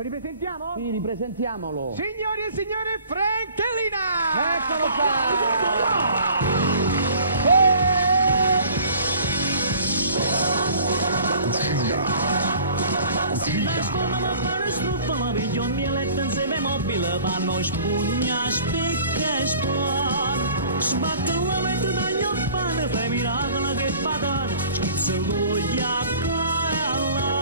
Ripresentiamo? Sì, ripresentiamolo. Signori e signori, Franchelina! Eccolo qua! Se transformă la fără strufă, la vigion mielet în sebe mobilă, vanoși punjaș picaș poar. Șbată la metu da nyopană, femiragă la che padar, șchiță luia caela.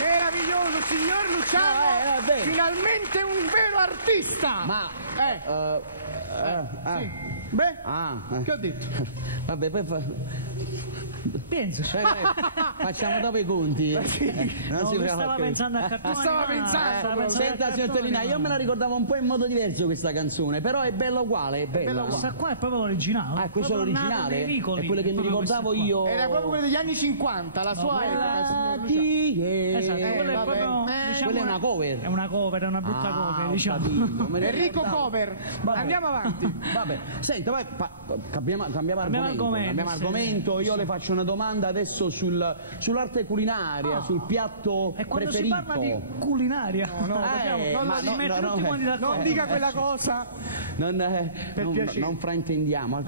Meraviglioso, signor Luciano! Finalmente un vero artista! Ma... Sì. Beh, che ho detto? Vabbè, poi Penso. facciamo dopo i conti. Non si stava pensando a cartone. Stava pensando. Senta, signor Tellina, io me la ricordavo un po' in modo diverso questa canzone, però è bella uguale, è bella. Questa qua è proprio l'originale. Ah, questo è l'originale? È quello che mi ricordavo io. Era proprio quello degli anni 50, la sua epoca, signor Luciano. Esatto, quello è proprio, diciamo, quella è una cover. È una cover, è una brutta cover, diciamo. Enrico Cover. Andiamo avanti. Vabbè, senta, vai, cambiamo argomento. Io le faccio una domanda adesso sull'arte culinaria, sul piatto E quando preferito. si parla di culinaria, Non dica quella cosa. Non fraintendiamo,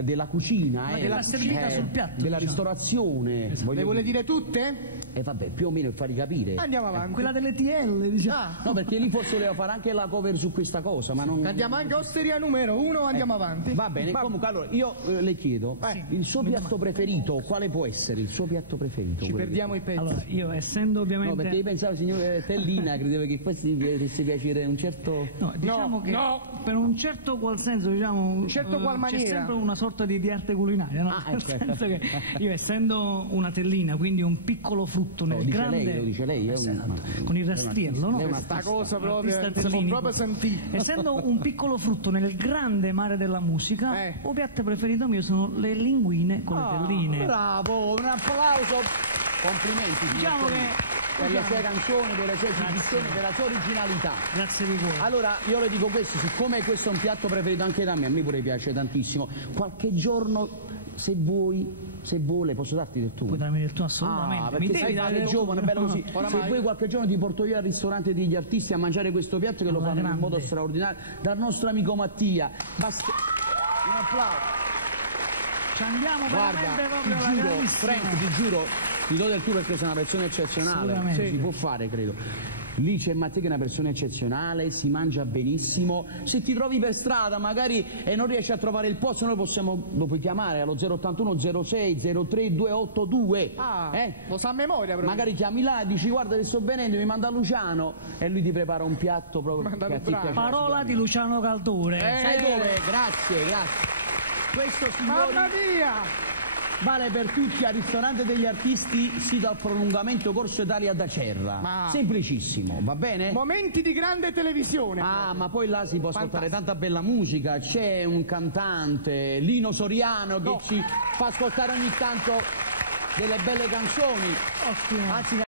della cucina, della servita sul piatto, della diciamo. ristorazione. Le vuole dire tutte? E vabbè, più o meno per farli capire. Andiamo avanti. quella delle TL, diciamo. No, perché lì forse voleva fare anche la cover su questa cosa, ma non... Andiamo anche a osteria numero 1, andiamo avanti. Va bene, comunque allora io le chiedo, il suo piatto preferito, quale può essere il suo piatto preferito? Ci perdiamo i pezzi. Allora, io essendo ovviamente... No, perché io pensavo, signore Tellina, credevo che questo gli potesse piacere un certo... No, diciamo che per un certo qual senso, diciamo, un certo qual maniera. c'è sempre una sorta di arte culinaria, no? Nel senso che io essendo una tellina, quindi un piccolo frutto nel grande... Lo dice lei, con il rastriello, no? Questa cosa proprio si può tellini. proprio sentire. Essendo un piccolo frutto nel grande mare della musica, il piatto preferito mio sono le linguine con le telline. Bravo, un applauso. Complimenti. Diciamo che per le sue canzoni, per le sue esibizioni, per la sua originalità. Grazie di cuore. Allora, io le dico questo, siccome questo è un piatto preferito anche da me, a me pure piace tantissimo, qualche giorno, se vuole, posso darti del tuo? Puoi darmi del tuo assolutamente. Perché sei giovane, è bello così. Se vuoi qualche giorno ti porto io al ristorante degli artisti a mangiare questo piatto che lo fanno in un modo straordinario, dal nostro amico Mattia. Un applauso. Ci andiamo veramente proprio alla giuro, grandissima. Frank, ti giuro, ti do del tu perché sei una persona eccezionale, si può fare, credo. Lì c'è Mattia che è una persona eccezionale, si mangia benissimo. Se ti trovi per strada magari e non riesci a trovare il posto, noi lo puoi chiamare allo 081 06 03 282. Lo sa a memoria proprio. Magari chiami là e dici guarda che sto venendo, mi manda Luciano e lui ti prepara un piatto proprio che a te piace. Parola di Luciano Caldore. Sai dove? Grazie. Questo, signori, mamma mia! vale per tutti al ristorante degli artisti, sito al prolungamento Corso Italia da Cerra. Semplicissimo, va bene? Momenti di grande televisione. Ma poi là si può ascoltare tanta bella musica, c'è un cantante, Lino Soriano, che ci fa ascoltare ogni tanto delle belle canzoni. Ottimo. Anzi,